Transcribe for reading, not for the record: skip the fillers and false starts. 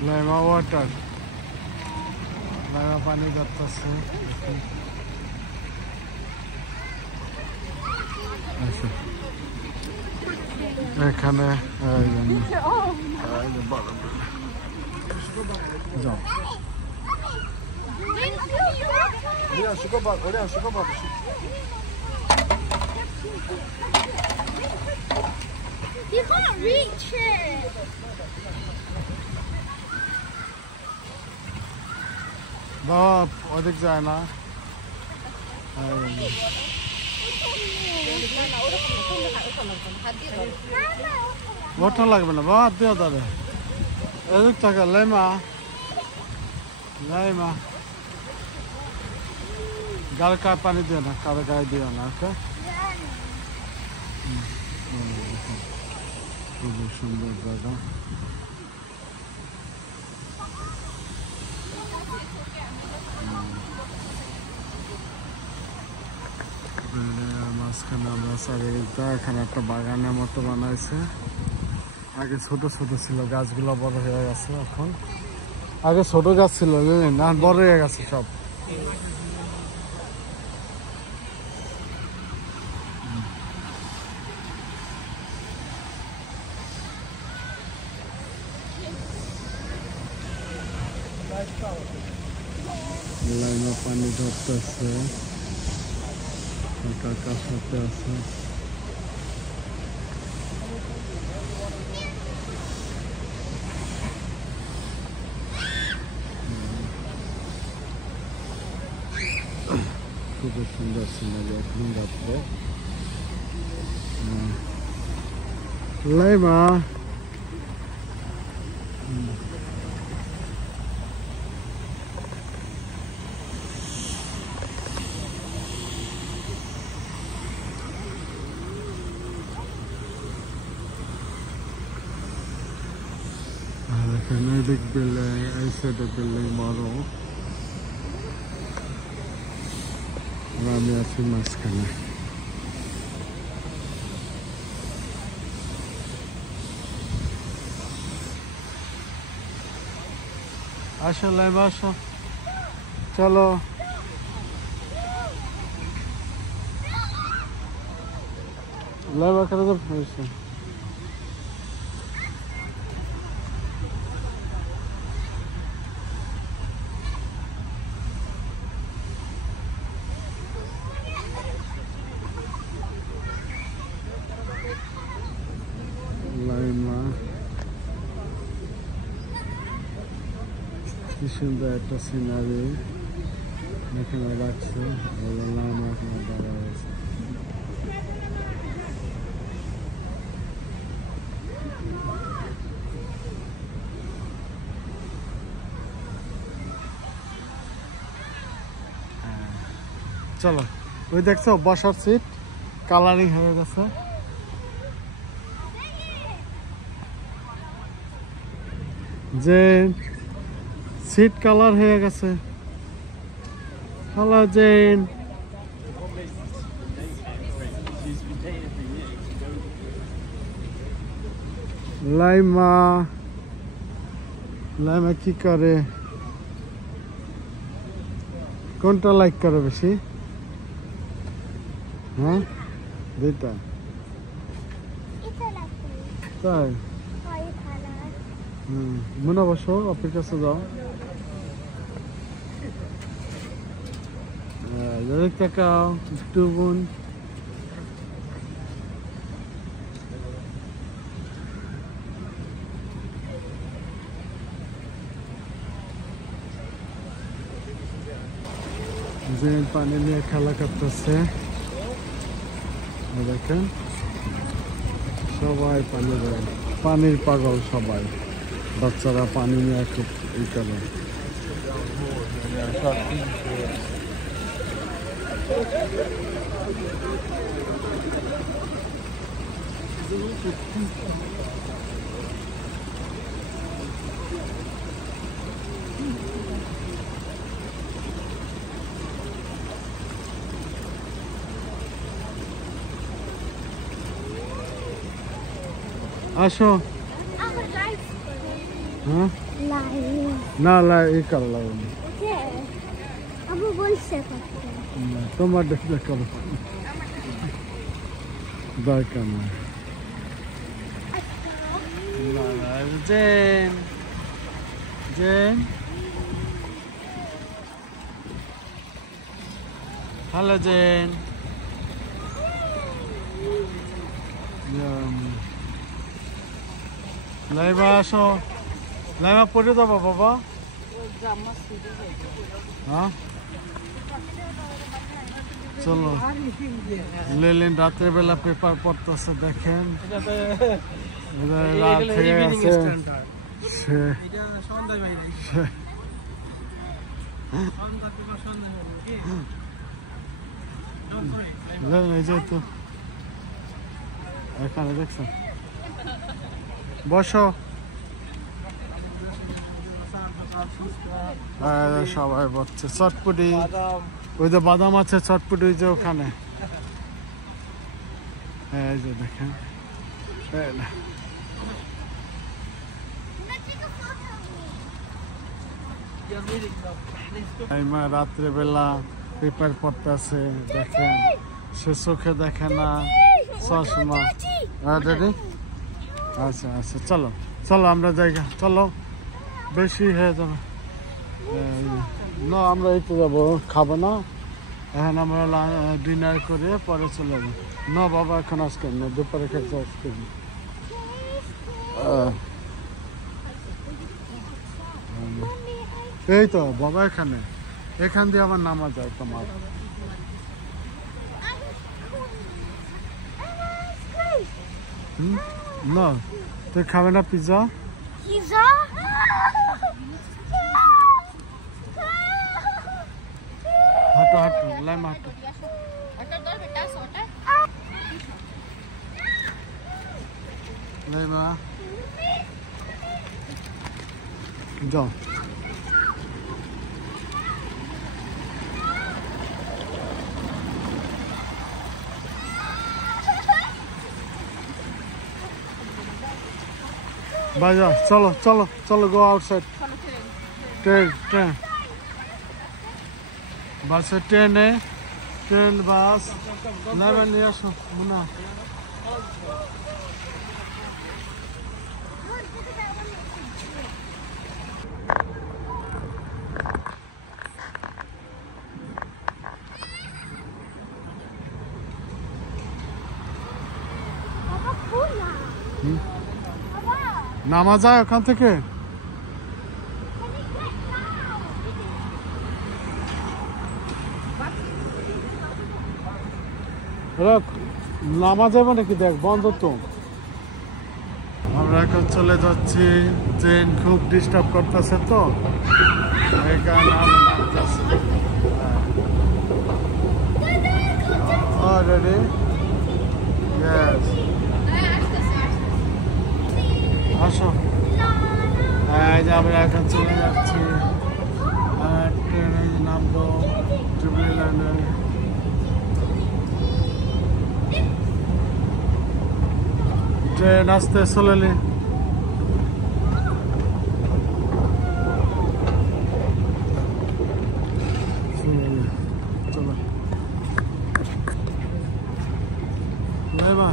Lima water. Lima pani যাচ্ছে এখানে যাও You can't reach it. বাপ ওদিক যায় না ওঠা লাগবে না বাদ দিও তাহলে এদিক থাকে লাইমা লাইমা গাড়ি কায় পানি দিও না কারো গায়ে দিও না ওকে খুবই সুন্দর জায়গা মাঝখানে আমরা চারিদিকটা এখানে একটা বাগানের মতো বানাইছে আগে ছোট ছোট ছিল গাছগুলো বড় হয়ে গেছে এখন আগে ছোট গাছ ছিল না বড় হয়ে গেছে সব লাইমা পানি ধরতেছে কাকার সাথে আছে খুব সুন্দর সিনারি এখন রাত্রে লাইমা এখানে দিক বিল্ডিং এই সাইডে বিল্ডিং বড় আমি আছি মাঝখানে আসো লাইভ আসো চলো লাইভ করে তো হয়েছে কি সুন্দর একটা সিনারি এখানে রাখছে লাইমা এখানে দাঁড়া হয়েছে চলো ওই দেখছো বসার সিট কালারিং হয়ে গেছে যে সিট কালার হয়ে গেছে হ্যালো জেন লাইমা লাইমা কি করে কোনটা লাইক করে বেশি হ্যাঁ দুইটা তাই মনে বসো অপের কাছে যাও তাকাও একটু বোন যে পানি নিয়ে খেলা করতেছে দেখেন সবাই পানি দেয় পানির পাগল সবাই বাচ্চারা পানি নিয়ে খুব ই করে আসো। I'm a life. হ্যাঁ Life. না এই কারো লাগে না। I'm a bullshit. তোমার দেখলে করো দরকার না। Jen Jen hello Jen. লাইভা আসো। লাইভা পড়ে যাবো বাবা। হ্যাঁ চলো। লেলিন রাতের বেলা পেপার পড়তেছে দেখেন। রাত হয়ে গেছে। তো এখানে দেখছো বসো। সবাই বসছে। চটপটি ওই যে বাদাম আছে, চটপটি ওই যে ওখানে। এই যে দেখেন রাত্রে বেলা পেপার পড়তেছে দেখেন। সে চোখে দেখে না, চশমা। দাদি আচ্ছা আচ্ছা চলো চলো আমরা জায়গা চলো, বেশি হয়ে যাবে না। আমরা একটু যাবো, খাবো না এখন। আমরা ডিনার করে পরে চলে যাবো। না বাবা এখন আজকে না, দুপুরে খেতে আজকে। এই তো বাবা এখানে, এখান দিয়ে আমার নামা যায় তোমার। না তুই খাবে না পিৎজা? Pizza? হাঁটো হাঁটো লাইমা হাঁটো। লাইমা যাও। বাজা চলো চলো চলো গো আউটসাইড। ট্রেন বাসে ট্রেন বাস লাইভা নিয়ে আসো মুনা। Papa, cola. Papa, নামা যায় ওখান থেকে? can you get now? নামা যাবে নাকি? দেখ বন্ধ তো। আমরা এখন চলে যাচ্ছি। ট্রেন খুব ডিস্টার্ব করতেছে তো এই কারণে আমরা নামতেছি। রেডি? ইয়েস আসো। এই যে আমরা এখন চলে যাচ্ছি ট্রেনে নামবো জুবিলি ল্যান্ডে। ট্রেন আসতে চলেলি। চলো লাইভা